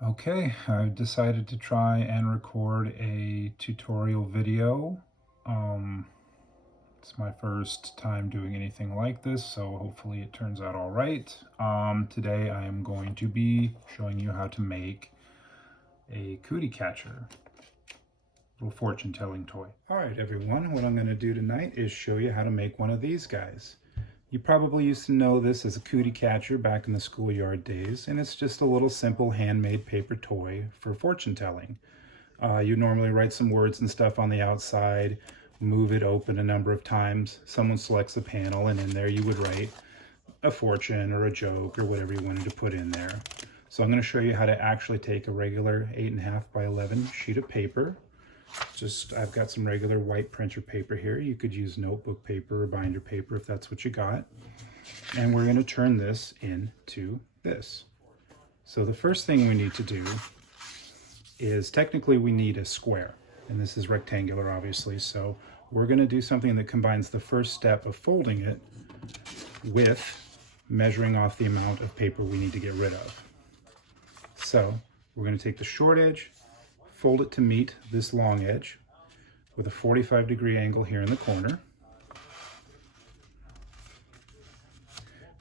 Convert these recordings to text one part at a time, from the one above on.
Okay, I've decided to try and record a tutorial video. Um, it's my first time doing anything like this, so hopefully it turns out all right. Today I am going to be showing you how to make a cootie catcher, little fortune telling toy. All right, everyone, what I'm going to do tonight is show you how to make one of these guys. You probably used to know this as a cootie catcher back in the schoolyard days, and it's just a little simple handmade paper toy for fortune telling. You normally write some words and stuff on the outside, move it open a number of times. Someone selects a panel, and in there you would write a fortune or a joke or whatever you wanted to put in there. So I'm going to show you how to actually take a regular 8.5 by 11 sheet of paper. I've got some regular white printer paper here. You could use notebook paper or binder paper if that's what you got. And we're going to turn this into this. So the first thing we need to do is technically we need a square. And this is rectangular, obviously. So we're going to do something that combines the first step of folding it with measuring off the amount of paper we need to get rid of. So we're going to take the short edge, fold it to meet this long edge with a 45-degree angle here in the corner.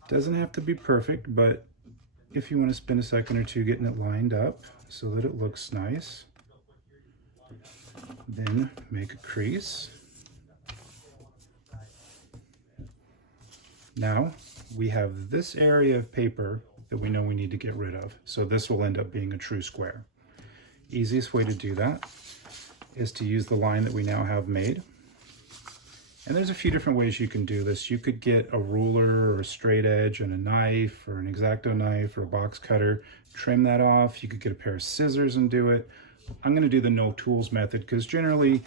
Doesn't have to be perfect, but if you want to spend a second or two getting it lined up so that it looks nice, then make a crease. Now we have this area of paper that we know we need to get rid of, so this will end up being a true square. Easiest way to do that is to use the line that we now have made. And there's a few different ways you can do this. You could get a ruler or a straight edge and a knife or an X-Acto knife or a box cutter, trim that off. You could get a pair of scissors and do it. I'm going to do the no tools method because generally,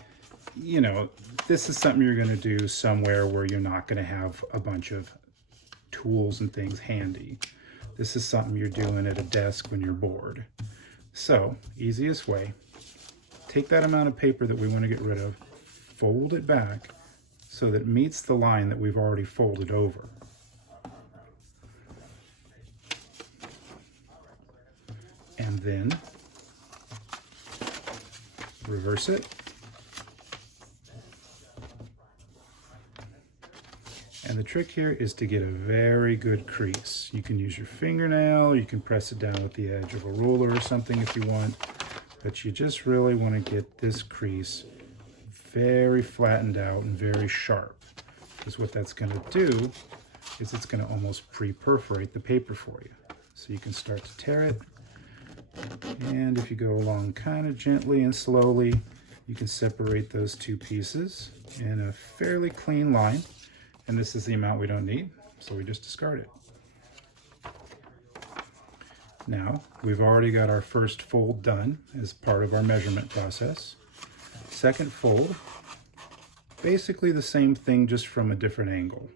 you know, this is something you're going to do somewhere where you're not going to have a bunch of tools and things handy. This is something you're doing at a desk when you're bored. So, easiest way, take that amount of paper that we want to get rid of, fold it back so that it meets the line that we've already folded over. And then reverse it. And the trick here is to get a very good crease. You can use your fingernail, you can press it down with the edge of a ruler or something if you want, but you just really want to get this crease very flattened out and very sharp, because what that's going to do is it's going to almost pre-perforate the paper for you. So you can start to tear it, and if you go along kind of gently and slowly, you can separate those two pieces in a fairly clean line. And this is the amount we don't need, so we just discard it. Now, we've already got our first fold done as part of our measurement process. Second fold, basically the same thing, just from a different angle.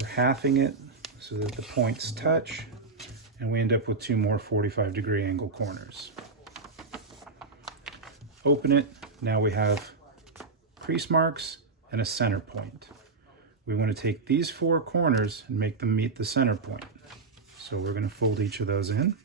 We're halving it so that the points touch, and we end up with two more 45-degree angle corners. Open it, now we have crease marks and a center point. We want to take these four corners and make them meet the center point. So we're going to fold each of those in.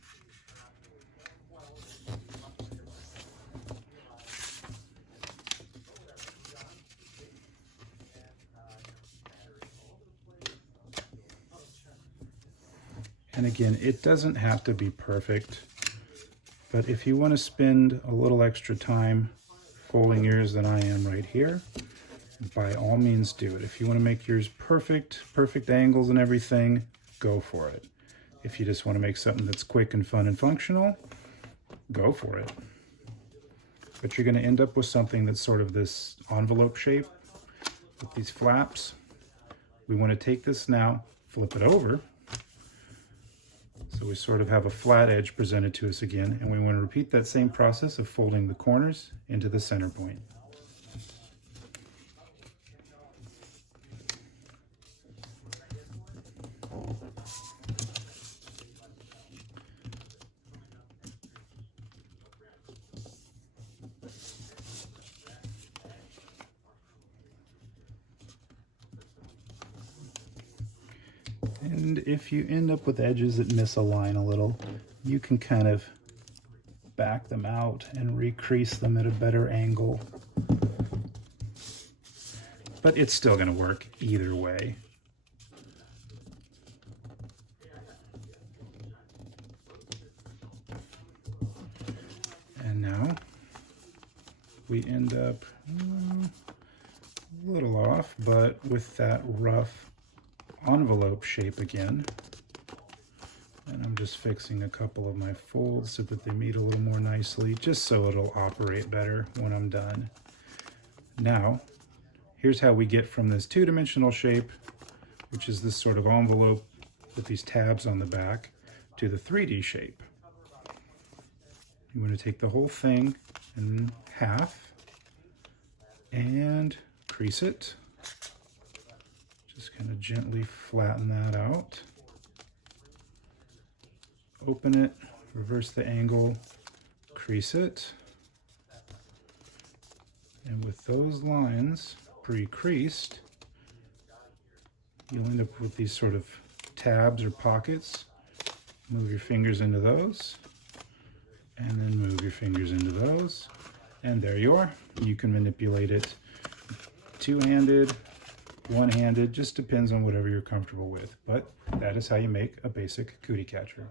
And again, it doesn't have to be perfect, but if you want to spend a little extra time folding yours than I am right here, by all means do it. If you want to make yours perfect angles and everything, go for it. If you just want to make something that's quick and fun and functional, go for it. But you're going to end up with something that's sort of this envelope shape with these flaps. We want to take this now, flip it over, so we sort of have a flat edge presented to us again, and we want to repeat that same process of folding the corners into the center point. And if you end up with edges that misalign a little, you can kind of back them out and recrease them at a better angle. But it's still going to work either way. And now we end up a little off, but with that rough envelope shape again. And I'm just fixing a couple of my folds so that they meet a little more nicely, just so it'll operate better when I'm done. Now, here's how we get from this two-dimensional shape, which is this sort of envelope with these tabs on the back, to the 3D shape. You want to take the whole thing in half and crease it. Just kind of gently flatten that out. Open it, reverse the angle, crease it. And with those lines pre-creased, you'll end up with these sort of tabs or pockets. Move your fingers into those, and then move your fingers into those. And there you are. You can manipulate it two-handed, one-handed, just depends on whatever you're comfortable with. But that is how you make a basic cootie catcher.